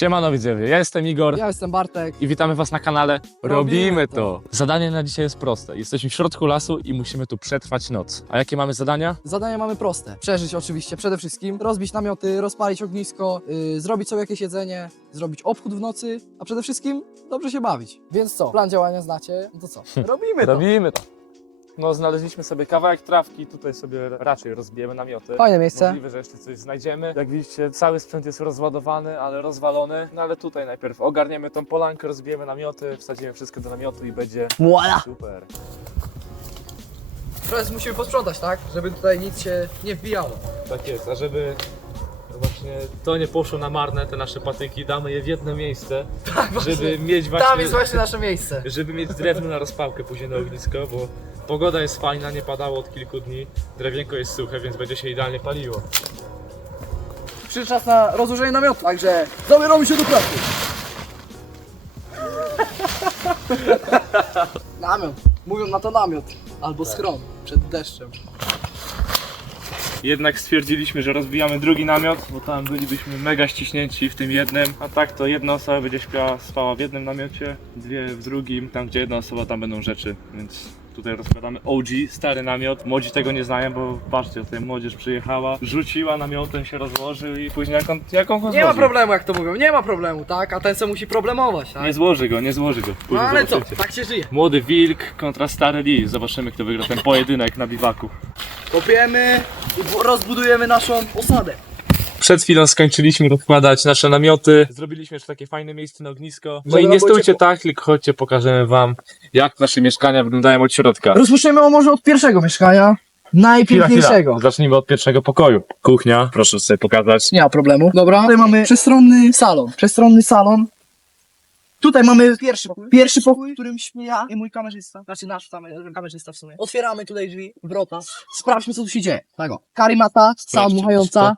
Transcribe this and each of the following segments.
Siemano widzowie, ja jestem Igor Ja jestem Bartek. i witamy was na kanale Robimy Robimy to. to. Zadanie na dzisiaj jest proste. Jesteśmy w środku lasu i musimy tu przetrwać noc. A jakie mamy zadania? Zadania mamy proste. Przeżyć oczywiście przede wszystkim, rozbić namioty, rozpalić ognisko, yy, zrobić sobie jakieś jedzenie, zrobić obchód w nocy, a przede wszystkim dobrze się bawić. Więc co? Plan działania znacie, no to co? Robimy to. Robimy to. No znaleźliśmy sobie kawałek trawki, tutaj sobie raczej rozbijemy namioty. Fajne miejsce. Możliwe, że jeszcze coś znajdziemy. Jak widzicie, cały sprzęt jest rozładowany, ale rozwalony. No ale tutaj najpierw ogarniemy tą polankę, rozbijemy namioty, wsadzimy wszystko do namiotu i będzie Voila! super. Teraz musimy posprzątać, tak? Żeby tutaj nic się nie wbijało. Tak jest, a żeby właśnie to nie poszło na marne, te nasze patyki, damy je w jedno miejsce, Tak, żeby mieć właśnie, Tam jest właśnie nasze miejsce. żeby mieć drewno na rozpałkę później na ognisko, bo pogoda jest fajna, nie padało od kilku dni, drewienko jest suche, więc będzie się idealnie paliło. Przyszedł czas na rozłożenie namiotu, także zabieramy się do pracy. namiot. Mówią na to namiot. Albo schron przed deszczem. Jednak stwierdziliśmy, że rozbijamy drugi namiot, bo tam bylibyśmy mega ściśnięci w tym jednym, a tak to jedna osoba będzie śpiała, spała w jednym namiocie, dwie w drugim, tam gdzie jedna osoba, tam będą rzeczy, więc tutaj rozkładamy OG, stary namiot. Młodzi tego nie znają, bo patrzcie, tutaj młodzież przyjechała, rzuciła namiotem, się rozłożył i później jak on, jak on go Nie ma problemu, jak to mówią, nie ma problemu, tak? A ten se musi problemować, tak? Nie złoży go, nie złoży go. No Później ale co, zobaczycie. tak się żyje. Młody wilk kontra stary lis. Zobaczymy kto wygra ten pojedynek na biwaku. Kopiemy i bu- rozbudujemy naszą osadę. Przed chwilą skończyliśmy rozkładać nasze namioty. Zrobiliśmy już takie fajne miejsce na ognisko. No i nie stójcie ciepło. tak, tylko chodźcie, pokażemy wam, jak nasze mieszkania wyglądają od środka. Rozpoczniemy może od pierwszego mieszkania. Chwila, Najpiękniejszego. chwila. Zacznijmy od pierwszego pokoju. Kuchnia, proszę sobie pokazać. Nie ma problemu. Dobra. Tutaj mamy przestronny salon. Przestronny salon. Tutaj mamy pierwszy pokój, pierwszy pokój, w którym śpię ja i mój kamerzysta. Znaczy nasz kamer- kamerzysta w sumie. Otwieramy tutaj drzwi, wrota. Sprawdźmy co tu się dzieje. Tego. Karimata, cała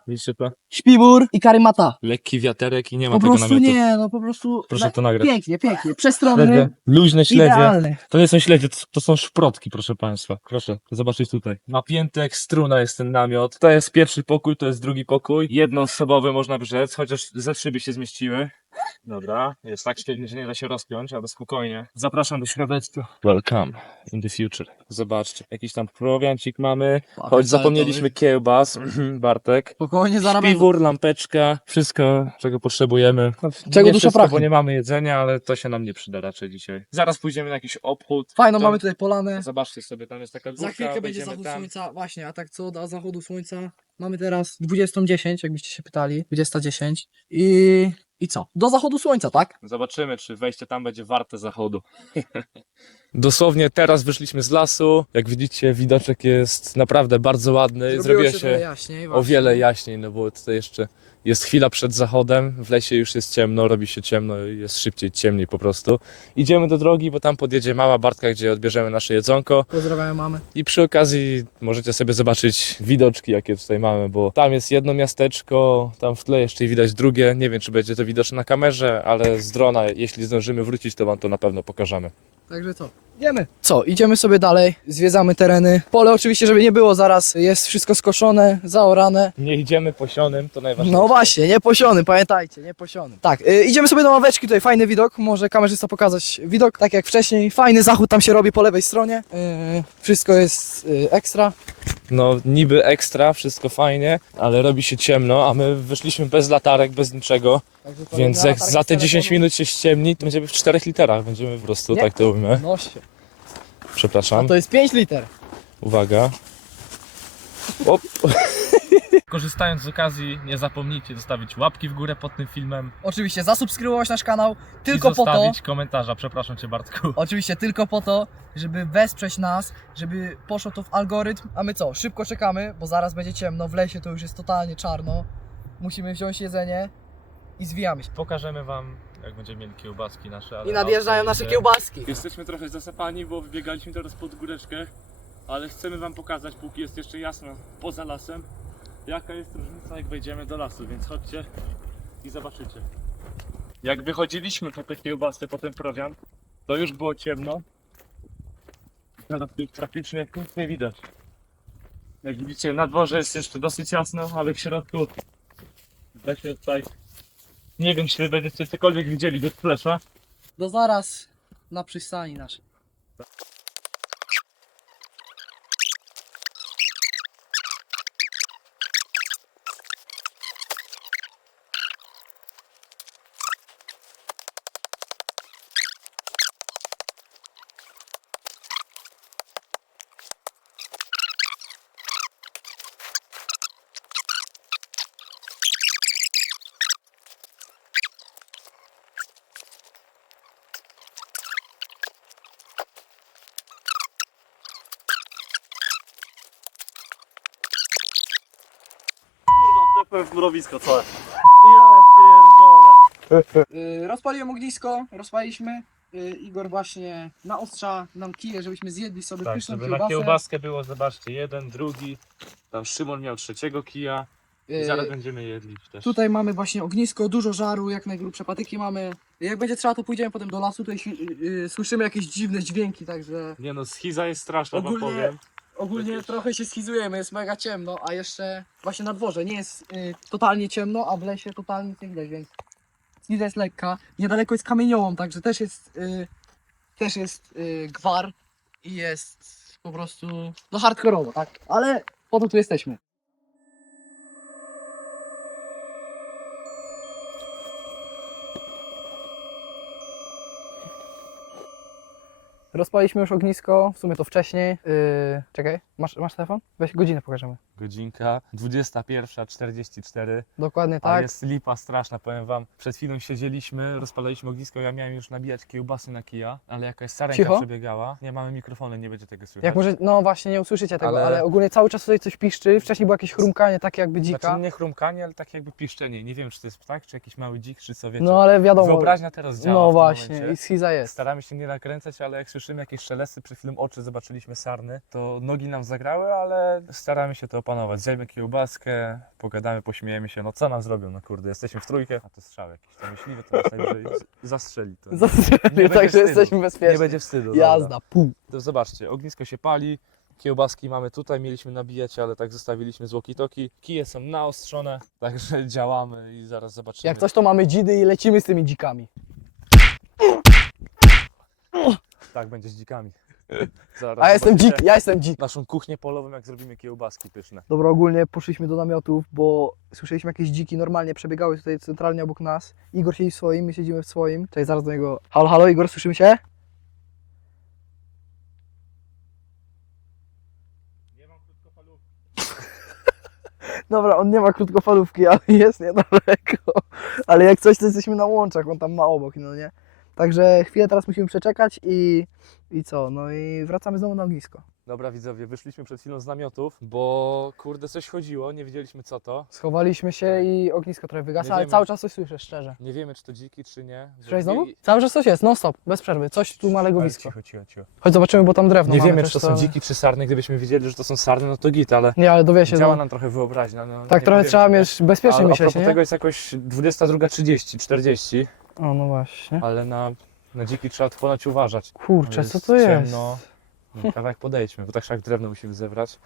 Widzicie to? śpiwór i karimata. Lekki wiaterek i nie ma Po tego prostu namiotu. nie, no po prostu. Proszę na- to nagrać. Pięknie, pięknie. Przestronny, Śledzie, luźne śledzie. idealny. To nie są śledzie, to, to są szprotki, proszę państwa. Proszę zobaczyć tutaj. Napięty jak struna jest ten namiot. To jest pierwszy pokój, to jest drugi pokój. Jednoosobowy można by rzec, chociaż ze trzy by się zmieściły. Dobra, jest tak świetnie, że nie da się rozpiąć, ale spokojnie. Zapraszam do środeczka. Welcome in the future. Zobaczcie, jakiś tam prowiancik mamy. Choć zapomnieliśmy kiełbas, Bartek. Spokojnie zarabiamy. Piwór, lampeczka, wszystko, czego potrzebujemy. No, Czego nie dusza wszystko, pragnie. bo nie mamy jedzenia, ale to się nam nie przyda raczej dzisiaj. Zaraz pójdziemy na jakiś obchód. Fajną To- mamy tutaj polanę. Zobaczcie sobie, tam jest taka górka, Za chwilkę będzie zachód tam. słońca, właśnie, a tak co do zachodu słońca. Mamy teraz 20.10, jakbyście się pytali. 20.10 i... i co? Do zachodu słońca, tak? Zobaczymy, czy wejście tam będzie warte zachodu. Dosłownie teraz wyszliśmy z lasu. Jak widzicie, widoczek jest naprawdę bardzo ładny. Zrobiło się, trochę jaśniej, o właśnie. wiele jaśniej, no bo tutaj jeszcze jest chwila przed zachodem, w lesie już jest ciemno, robi się ciemno i jest szybciej, ciemniej po prostu. Idziemy do drogi, bo tam podjedzie mała Bartka, gdzie odbierzemy nasze jedzonko. Pozdrawiam mamy. I przy okazji możecie sobie zobaczyć widoczki, jakie tutaj mamy, bo tam jest jedno miasteczko, tam w tle jeszcze widać drugie. Nie wiem, czy będzie to widoczne na kamerze, ale z drona, jeśli zdążymy wrócić, to wam to na pewno pokażemy. Także co? Idziemy. Co? Idziemy sobie dalej, zwiedzamy tereny. Pole oczywiście, żeby nie było zaraz, jest wszystko skoszone, zaorane. Nie idziemy posionym, to najważniejsze. No właśnie, nie posiony, pamiętajcie, nie posiony. Tak, y, idziemy sobie do ławeczki, tutaj fajny widok, może kamerzysta pokazać widok, tak jak wcześniej. Fajny zachód tam się robi po lewej stronie. Y, wszystko jest y, ekstra. No niby ekstra, wszystko fajnie, ale robi się ciemno, a my wyszliśmy bez latarek, bez niczego, Także to więc jak latarki za te z 10 telefonu- minut się ściemni, to będziemy w 4 literach, będziemy po prostu, Nie. tak to mówimy. No się. A Przepraszam. to jest 5 liter. Uwaga. Op. Korzystając z okazji, nie zapomnijcie zostawić łapki w górę pod tym filmem Oczywiście zasubskrybować nasz kanał tylko i po to, zostawić komentarza. Przepraszam cię Bartku. oczywiście tylko po to, żeby wesprzeć nas, żeby poszło to w algorytm, a my co, szybko czekamy, bo zaraz będzie ciemno, w lesie to już jest totalnie czarno. Musimy wziąć jedzenie i zwijamy się. Pokażemy wam, jak będziemy mieli kiełbaski nasze. Ale I nadjeżdżają auto nasze kiełbaski. Jesteśmy trochę zasypani, bo wybiegaliśmy teraz pod góreczkę, ale chcemy wam pokazać, póki jest jeszcze jasno poza lasem, jaka jest różnica, jak wejdziemy do lasu, więc chodźcie i zobaczycie. Jak wychodziliśmy po te kiełbasy, po ten prowiant, to już było ciemno. Teraz tu praktycznie nic nie widać. Jak widzicie, na dworze jest jeszcze dosyć jasno, ale w środku da się tutaj Nie wiem, czy będziecie cokolwiek widzieli do flesza. Do zaraz na przystani naszej. W mrowisko całe. Ja pierdolę. Y, rozpaliłem ognisko, rozpaliśmy. Y, Igor właśnie naostrza nam kije, żebyśmy zjedli sobie Tak, pyszną żeby na kiełbasę. kiełbaskę było, zobaczcie, jeden, drugi. Tam Szymon miał trzeciego kija. I Y, zaraz będziemy jedli też. Tutaj mamy właśnie ognisko, dużo żaru, jak najgrubsze patyki mamy. Jak będzie trzeba, to pójdziemy potem do lasu, tutaj y, y, słyszymy jakieś dziwne dźwięki, także Nie no, schiza jest straszna, wam Ogólnie- powiem. Ogólnie trochę się schizujemy, jest mega ciemno, a jeszcze właśnie na dworze nie jest y, totalnie ciemno, a w lesie totalnie nic nie widać, więc schiza jest lekka. Niedaleko jest kamieniołom, także też jest, y, też jest y, gwar i jest po prostu no hardkorowo, tak? Ale po to tu jesteśmy. Rozpaliśmy już ognisko, w sumie to wcześniej. Yy, czekaj, masz, masz telefon? Weź godzinę pokażemy. Godzinka 21.44. Dokładnie A tak. jest lipa straszna, powiem wam. Przed chwilą siedzieliśmy, rozpalaliśmy ognisko, ja miałem już nabijać kiełbasy na kija, ale jakaś sarenka Cicho? przebiegała. Nie mamy mikrofonu, nie będzie tego słychać. Jak może, no właśnie nie usłyszycie tego, Ale- ale... ogólnie cały czas tutaj coś piszczy. Wcześniej było jakieś chrumkanie takie jakby dzika. Znaczy nie chrumkanie, ale tak jakby piszczenie. Nie wiem, czy to jest ptak, czy jakiś mały dzik, czy co wiecie. no ale wiadomo. Wyobraźnia teraz działa no w tym właśnie, momencie. i schiza jest. Staramy się nie nakręcać, ale jak słyszymy jakieś szelesty, przed chwilą oczy zobaczyliśmy sarny, to nogi nam zagrały, ale staramy się to opanować. Zjemy kiełbaskę, pogadamy, pośmiejemy się. No co nam zrobią? No kurde, jesteśmy w trójkę, a to strzał jakiś. To myśliwy to najwyżej z- zastrzeli. To. Zastrzelił, będzie także jesteśmy bezpieczni. Nie będzie wstydu. dobra. Jazda, pół. To zobaczcie, ognisko się pali, kiełbaski mamy tutaj, mieliśmy nabijać, ale tak zostawiliśmy z walkie-talkie. Kije są naostrzone, także działamy i zaraz zobaczymy. Jak coś to mamy dzidy i lecimy z tymi dzikami. Tak, będzie z dzikami. Zaraz A ja jestem zobaczycie dzik, ja jestem dzik. Naszą kuchnię polową, jak zrobimy kiełbaski pyszne. Dobra, ogólnie poszliśmy do namiotów, bo słyszeliśmy jakieś dziki normalnie przebiegały tutaj centralnie obok nas. Igor siedzi w swoim, my siedzimy w swoim. Cześć, zaraz do niego. Halo, halo, Igor, słyszymy się? Nie mam krótkofalówki. Dobra, on nie ma krótkofalówki, ale jest niedaleko. Ale jak coś, to jesteśmy na łączach, on tam ma obok, no nie? Także chwilę teraz musimy przeczekać i, i co? No i wracamy znowu na ognisko. Dobra widzowie, wyszliśmy przed chwilą z namiotów, bo kurde coś chodziło, nie wiedzieliśmy co to. Schowaliśmy się i ognisko trochę Nie wygasa, ale wiemy. cały czas coś słyszę, szczerze. Nie wiemy czy to dziki czy nie. Słyszałeś znowu? Cały czas coś jest, non stop, bez przerwy. Coś tu ma legowisko. cicho, cicho, cicho. Chodź zobaczymy, bo tam drewno nie mamy wiemy też, czy to są dziki czy sarny, gdybyśmy wiedzieli, że to są sarny, no to git, ale Nie, ale dowie się, działa no. nam trochę wyobraźnia. No, Tak nie trochę powiemy, trzeba nie? mieć bezpiecznie Ale a myśleć, propos nie? tego jest jakoś 22.30, 40, O, no właśnie. ale na, na dziki trzeba ponoć uważać. Kurczę, co to jest? Ciemno. No, kawałek podejdźmy, bo tak jak drewno musimy zebrać.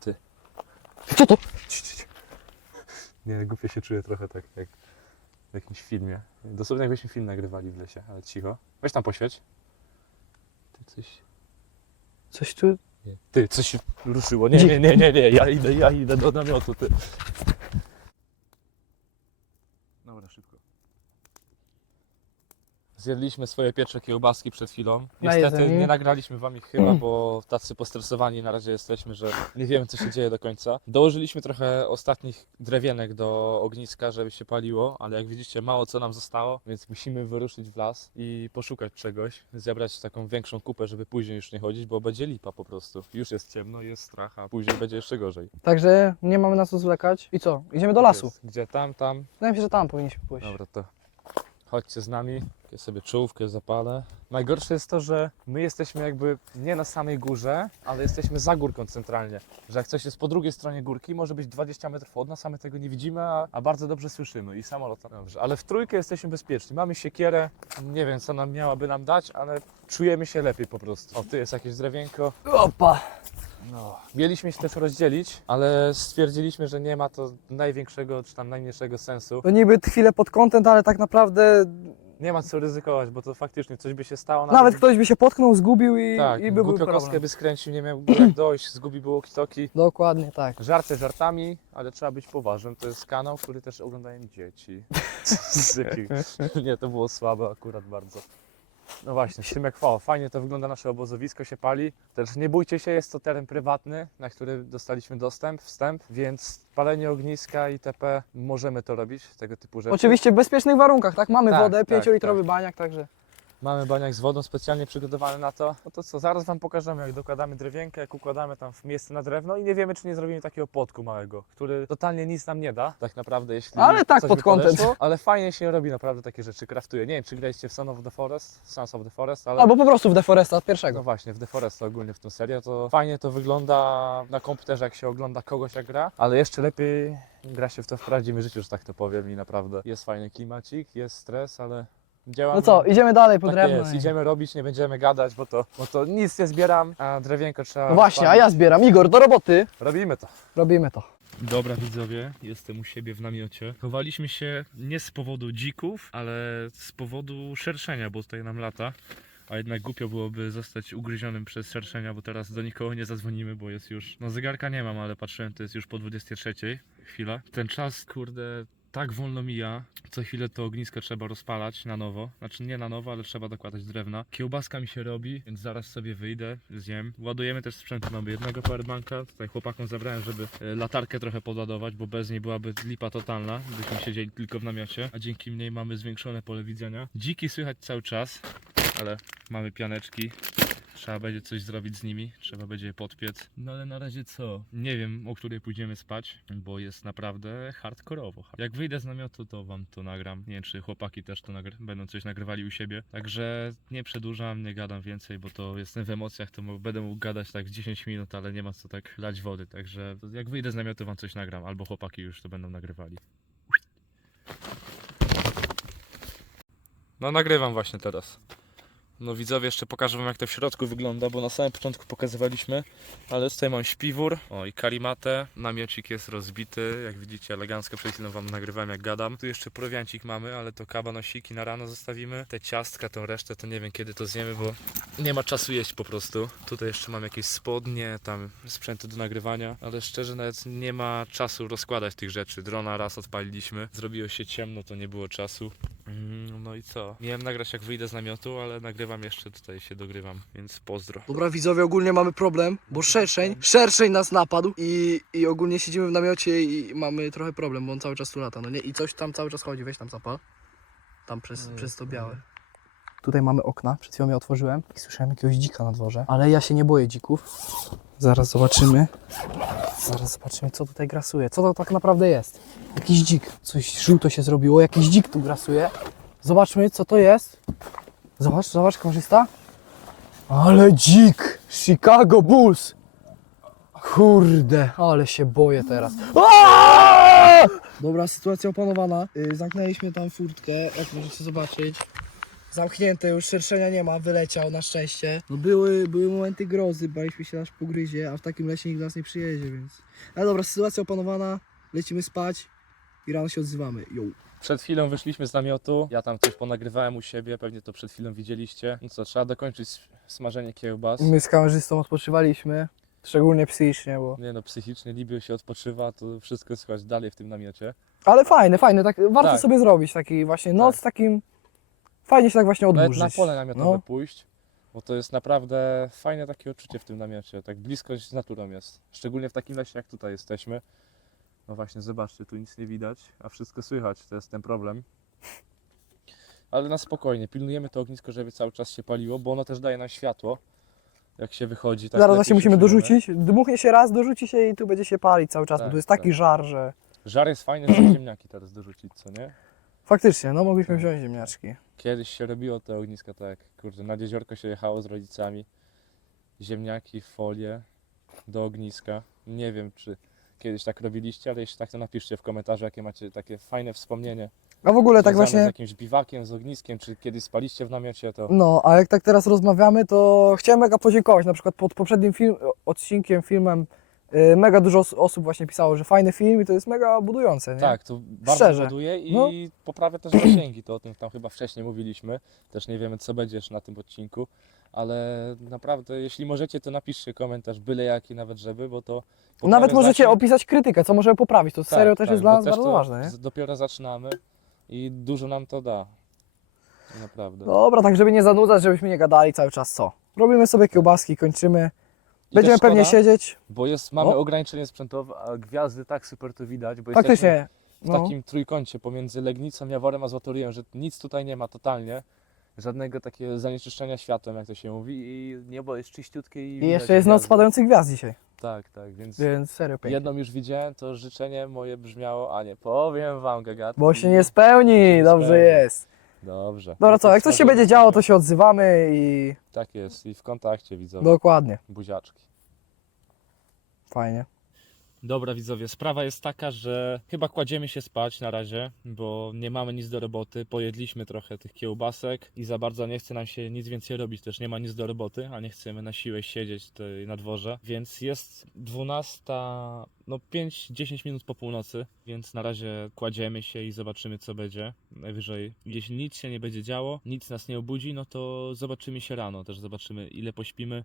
Ty. Co to? Ci, ci, ci. Nie, głupio się czuję trochę tak jak w jakimś filmie. Dosłownie jakbyśmy film nagrywali w lesie, ale cicho. Weź tam poświeć. Ty coś... Coś tu... Nie. Ty, coś się ruszyło. Nie, nie, nie, nie, nie, ja idę, ja idę do namiotu, ty. Dobra, szybko. Zjedliśmy swoje pierwsze kiełbaski przed chwilą. Niestety nie nagraliśmy wam ich chyba, bo tacy postresowani na razie jesteśmy, że nie wiemy co się dzieje do końca. Dołożyliśmy trochę ostatnich drewienek do ogniska, żeby się paliło, ale jak widzicie mało co nam zostało, więc musimy wyruszyć w las i poszukać czegoś, zebrać taką większą kupę, żeby później już nie chodzić, bo będzie lipa po prostu. Już jest ciemno, jest strach, a później będzie jeszcze gorzej. Także nie mamy na co zwlekać. I co? Idziemy do Gdzie lasu. jest? Gdzie? Tam, tam. Wydaje mi się, że tam powinniśmy pójść. Dobra, to chodźcie z nami. Ja sobie czołówkę zapalę. Najgorsze jest to, że my jesteśmy jakby nie na samej górze, ale jesteśmy za górką centralnie. Że jak coś jest po drugiej stronie górki, może być 20 metrów od nas, a my tego nie widzimy, a, a bardzo dobrze słyszymy i samolot. Dobrze, ale w trójkę jesteśmy bezpieczni. Mamy siekierę, nie wiem co nam miałaby nam dać, ale czujemy się lepiej po prostu. O, tu jest jakieś drewienko. Opa! No. Mieliśmy się też rozdzielić, ale stwierdziliśmy, że nie ma to największego czy tam najmniejszego sensu. To niby chwilę pod content, ale tak naprawdę Nie ma co ryzykować, bo to faktycznie coś by się stało. nawet ktoś by się potknął, zgubił i, tak, i by był głupio kostkę problem. by skręcił, nie miał jak dojść, zgubił walkie-talkie. Dokładnie tak. Żarty żartami, ale trzeba być poważnym. To jest kanał, który też oglądają dzieci. Z jakich... Nie, to było słabe akurat bardzo. No właśnie, z tym jak. Fajnie to wygląda, nasze obozowisko się pali. Też nie bójcie się, jest to teren prywatny, na który dostaliśmy dostęp, wstęp, więc palenie ogniska itp. możemy to robić, tego typu rzeczy. Oczywiście w bezpiecznych warunkach, tak? Mamy Tak, wodę, tak, 5-litrowy tak. baniak, także. Mamy baniak z wodą specjalnie przygotowany na to. No to co, zaraz Wam pokażemy, jak dokładamy drewienkę, jak układamy tam w miejsce na drewno i nie wiemy, czy nie zrobimy takiego podku małego, który totalnie nic nam nie da, tak naprawdę, jeśli Ale tak, coś pod podeszło, Ale fajnie się robi naprawdę takie rzeczy, kraftuje. Nie wiem, czy graliście w Son of the Forest, Sons of the Forest, ale... Albo po prostu w Deforesta No pierwszego. właśnie, w The Forest ogólnie w tą serię, to fajnie to wygląda na komputerze, jak się ogląda kogoś jak gra, ale jeszcze lepiej gra się w to w prawdziwym życiu, że tak to powiem i naprawdę jest fajny klimacik, jest stres, ale działamy. No co, idziemy dalej po Tak drewno. jest, i- idziemy robić, nie będziemy gadać, bo to, bo to nic nie zbieram, a drewienko trzeba... No właśnie, a ja zbieram. Igor, do roboty. Robimy to. Robimy to. Dobra widzowie, jestem u siebie w namiocie. Chowaliśmy się nie z powodu dzików, ale z powodu szerszenia, bo tutaj nam lata. A jednak głupio byłoby zostać ugryzionym przez szerszenia, bo teraz do nikogo nie zadzwonimy, bo jest już... No zegarka nie mam, ale patrzyłem, to jest już po 23 chwila. Ten czas, kurde, tak wolno mija. Co chwilę to ognisko trzeba rozpalać na nowo. Znaczy nie na nowo, ale trzeba dokładać drewna. Kiełbaska mi się robi, więc zaraz sobie wyjdę, zjem. Ładujemy też sprzęt. Mamy jednego powerbanka. Tutaj chłopakom zabrałem, żeby e, latarkę trochę podładować, bo bez niej byłaby lipa totalna, gdybyśmy siedzieli tylko w namiocie. A dzięki niej mamy zwiększone pole widzenia. Dziki słychać cały czas, ale mamy pianeczki. Trzeba będzie coś zrobić z nimi, trzeba będzie je podpiec. No ale na razie co? Nie wiem, o której pójdziemy spać, bo jest naprawdę hardkorowo. Jak wyjdę z namiotu, to wam to nagram. Nie wiem, czy chłopaki też to będą coś nagrywali u siebie. Także nie przedłużam, nie gadam więcej, bo to jestem w emocjach, to będę mógł gadać tak 10 minut, ale nie ma co tak lać wody. Także jak wyjdę z namiotu, wam coś nagram, albo chłopaki już to będą nagrywali. No nagrywam właśnie teraz. No widzowie, jeszcze pokażę wam jak to w środku wygląda, bo na samym początku pokazywaliśmy, ale tutaj mam śpiwór, o i karimatę, namiocik jest rozbity, jak widzicie elegancko, przed chwilą wam nagrywałem jak gadam. Tu jeszcze prowiancik mamy, ale to kabanosiki na rano zostawimy, te ciastka, tą resztę to nie wiem kiedy to zjemy, bo nie ma czasu jeść po prostu. Tutaj jeszcze mam jakieś spodnie, tam sprzęty do nagrywania, ale szczerze nawet nie ma czasu rozkładać tych rzeczy. Drona raz odpaliliśmy, zrobiło się ciemno, to nie było czasu. Mm, No i co? Miałem nagrać jak wyjdę z namiotu, ale nagrywam jeszcze tutaj się dogrywam, więc pozdro. Dobra, widzowie, ogólnie mamy problem, bo szerszeń, szerszeń nas napadł i, i ogólnie siedzimy w namiocie i mamy trochę problem, bo on cały czas tu lata, no nie? I coś tam cały czas chodzi, weź tam zapal. Tam przez, No przez to białe. Tutaj mamy okna, przed chwilą je otworzyłem i słyszałem jakiegoś dzika na dworze, ale ja się nie boję dzików. Zaraz zobaczymy. Zaraz zobaczymy, co tutaj grasuje. Co to tak naprawdę jest? Jakiś dzik. Coś żółto się zrobiło, jakiś dzik tu grasuje. Zobaczmy, co to jest. Zobacz, zobacz, korzysta. Ale dzik! Chicago Bulls! Kurde, ale się boję teraz. Aaaa! Dobra, sytuacja opanowana. Yy, zamknęliśmy tam furtkę, jak możecie zobaczyć. Zamknięte już, szerszenia nie ma, wyleciał na szczęście. No były, były momenty grozy, baliśmy się aż pogryzie, a w takim lesie nikt do nas nie przyjedzie, więc... Ale dobra, sytuacja opanowana, lecimy spać i rano się odzywamy. Yo. Przed chwilą wyszliśmy z namiotu, ja tam coś ponagrywałem u siebie, pewnie to przed chwilą widzieliście. No co, trzeba dokończyć smażenie kiełbas. My z kamerzystą odpoczywaliśmy, szczególnie psychicznie, bo... Nie no, psychicznie Libio się odpoczywa, to wszystko słychać dalej w tym namiocie. Ale fajne, fajne, tak, warto Tak. sobie zrobić taki właśnie noc Tak. takim... Fajnie się tak właśnie Nawet na pole namiotowe No. pójść, bo to jest naprawdę fajne takie uczucie w tym namiocie, tak bliskość z naturą jest. Szczególnie w takim lesie jak tutaj jesteśmy. No właśnie, zobaczcie, tu nic nie widać, a wszystko słychać, to jest ten problem. Ale na spokojnie, pilnujemy to ognisko, żeby cały czas się paliło, bo ono też daje nam światło, jak się wychodzi. Tak Zaraz lepiej właśnie musimy czujemy. dorzucić, dmuchnie się raz, dorzuci się i tu będzie się palić cały czas, bo Tak, tu jest taki tak. żar, że... Żar jest fajny, żeby ziemniaki teraz dorzucić, co nie? Faktycznie, no mogliśmy wziąć ziemniaczki. Kiedyś się robiło te ogniska tak, kurde, nad jeziorko się jechało z rodzicami. Ziemniaki, folię do ogniska. Nie wiem, czy kiedyś tak robiliście, ale jeśli tak, to napiszcie w komentarzu, jakie macie takie fajne wspomnienie A w ogóle tak właśnie. z jakimś biwakiem, z ogniskiem, czy kiedyś spaliście w namiocie, to No, a jak tak teraz rozmawiamy, to chciałem mega podziękować. Na przykład pod poprzednim film, odcinkiem, filmem, mega dużo os- osób właśnie pisało, że fajny film i to jest mega budujące, nie? tak, to bardzo Szczerze. buduje i No. poprawia też zasięgi, to o tym tam chyba wcześniej mówiliśmy, też nie wiemy co będzie jeszcze na tym odcinku, ale naprawdę jeśli możecie to napiszcie komentarz, byle jaki nawet żeby, bo to Nawet możecie zasięg. opisać krytykę, co możemy poprawić. To Tak, serio też tak, jest dla nas bardzo ważne, nie? Dopiero zaczynamy i dużo nam to da. Naprawdę. Dobra, tak żeby nie zanudzać, żebyśmy nie gadali cały czas co. Robimy sobie kiełbaski, kończymy. Będziemy szkoda, pewnie siedzieć. Bo jest, mamy O. ograniczenie sprzętowe, a gwiazdy tak super to widać, bo jesteśmy Faktycznie. w No. takim trójkącie pomiędzy Legnicą, Jaworem a Złotoriem, że nic tutaj nie ma totalnie. Żadnego takiego zanieczyszczenia światłem, jak to się mówi i niebo jest czyściutkie i I jeszcze jest noc spadających gwiazd dzisiaj, Tak, tak, więc więc serio pięknie. jedną już widziałem, to życzenie moje brzmiało, a nie powiem wam gagatki. Bo się nie spełni, nie dobrze spełni. jest. Dobrze. Dobra co, jak coś się będzie działo, to się odzywamy i Tak jest i w kontakcie widzowie, dokładnie. buziaczki. Fajnie. Dobra widzowie, sprawa jest taka, że chyba kładziemy się spać na razie, bo nie mamy nic do roboty, pojedliśmy trochę tych kiełbasek i za bardzo nie chce nam się nic więcej robić, też nie ma nic do roboty, a nie chcemy na siłę siedzieć tutaj na dworze, więc jest 12, no 5-10 minut po północy, więc na razie kładziemy się i zobaczymy co będzie. Najwyżej, jeśli nic się nie będzie działo, nic nas nie obudzi, no to zobaczymy się rano, też zobaczymy ile pośpimy.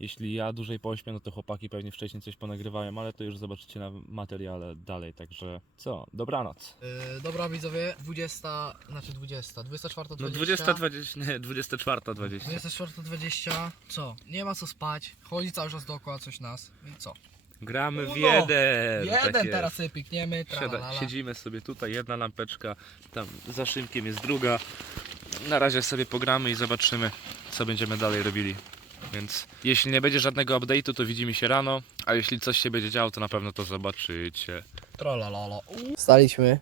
Jeśli ja dłużej pośpię, no to chłopaki pewnie wcześniej coś ponagrywają, ale to już zobaczycie na materiale dalej, także co, dobranoc. Yy, dobra widzowie, 20, znaczy 20, 24, No 20. 20, 20, nie, 24, 20. 24.20, co? Nie ma co spać, chodzi cały czas dookoła coś nas i co? Gramy w Uno. jeden. Jeden tak jest. teraz sobie pikniemy, Siada, siedzimy sobie tutaj, jedna lampeczka, tam za szynkiem jest druga. Na razie sobie pogramy i zobaczymy, co będziemy dalej robili. Więc jeśli nie będzie żadnego update'u, to widzimy się rano, a jeśli coś się będzie działo, to na pewno to zobaczycie. Tralalala. Staliśmy,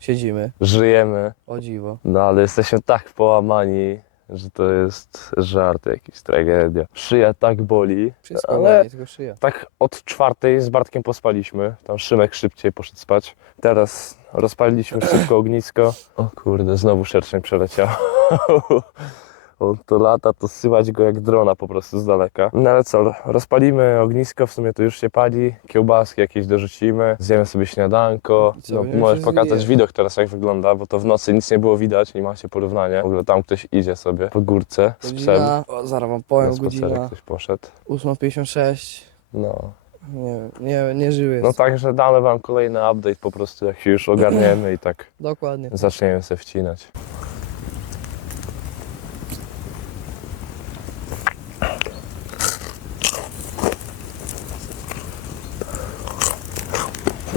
siedzimy, żyjemy, o dziwo. no ale jesteśmy tak połamani, że to jest żart jakiś, tragedia. Szyja tak boli, Wszystko ale ale... tylko szyja. tak od czwartej z Bartkiem pospaliśmy. Tam Szymek szybciej poszedł spać. Teraz rozpaliliśmy szybko ognisko. O kurde, znowu szerszeń przeleciał. On to lata, to słychać go jak drona po prostu z daleka. No ale co, rozpalimy ognisko, w sumie to już się pali, kiełbaski jakieś dorzucimy, zjemy sobie śniadanko. No, możesz się pokazać widok teraz jak wygląda, bo to w nocy nic nie było widać, nie macie porównania. W ogóle tam ktoś idzie sobie po górce z psem. Godzina, o, zaraz wam Na powiem, spacerek godzina ktoś poszedł. 8.56. No. Nie, nie, nie żyły. No także damy wam kolejny update po prostu jak się już ogarniemy i tak Dokładnie. zaczniemy se wcinać.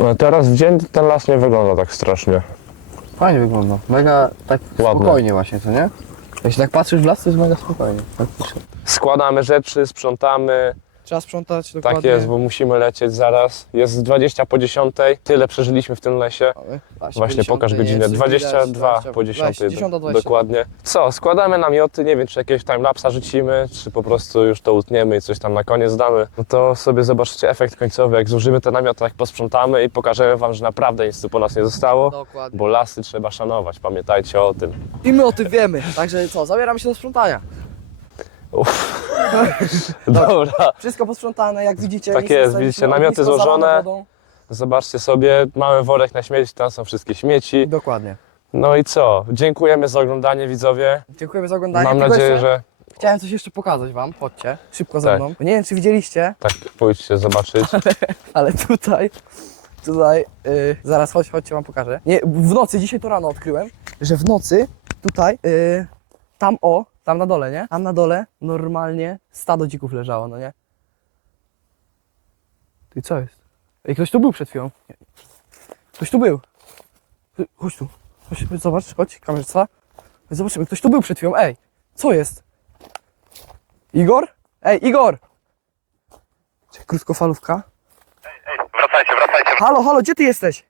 No teraz w dzień ten las nie wygląda tak strasznie. Fajnie wygląda. Mega tak Ładne. spokojnie właśnie, co nie? Się tak patrzysz w las, to jest mega spokojnie. Składamy rzeczy, sprzątamy. Trzeba sprzątać dokładnie. Tak jest, bo musimy lecieć zaraz. Jest 20 po 10. Tyle przeżyliśmy w tym lesie. Mamy. Właśnie, Właśnie po pokaż 10 godzinę. jest, widać, 22 20, po 10. 10, 20. Dokładnie. Co, składamy namioty, nie wiem czy jakiegoś timelapsa rzucimy, czy po prostu już to utniemy i coś tam na koniec damy. No to sobie zobaczycie efekt końcowy, jak zużymy te namioty, jak posprzątamy i pokażemy wam, że naprawdę nic tu po nas nie zostało. Dokładnie. Bo lasy trzeba szanować, pamiętajcie o tym. I my o tym wiemy. Także co, zabieramy się do sprzątania. Dobra, Wszystko posprzątane, jak widzicie. Tak jest, widzicie, namioty złożone. zobaczcie sobie, mamy worek na śmieci, tam są wszystkie śmieci. Dokładnie. No i co, dziękujemy za oglądanie widzowie. Dziękujemy za oglądanie. Mam Tylko nadzieję, jeszcze że Chciałem coś jeszcze pokazać wam. Chodźcie, szybko ze Tak. mną. Bo nie wiem, czy widzieliście, tak pójdźcie zobaczyć. ale tutaj, tutaj, yy, zaraz chodź, chodźcie wam pokażę. Nie, w nocy, dzisiaj to rano odkryłem, że w nocy tutaj, yy, tam o, tam na dole, nie? Tam na dole normalnie stado dzików leżało, no nie? Ty co jest? Ej, ktoś tu był przed chwilą. Nie. Ktoś tu był. Chodź tu. Chodź, chodź, zobacz, chodź, kamerzyca. Zobaczymy, ktoś tu był przed chwilą. Ej, co jest? Igor? Ej, Igor! Krótkofalówka. Wracajcie, wracajcie. Halo, halo, gdzie ty jesteś?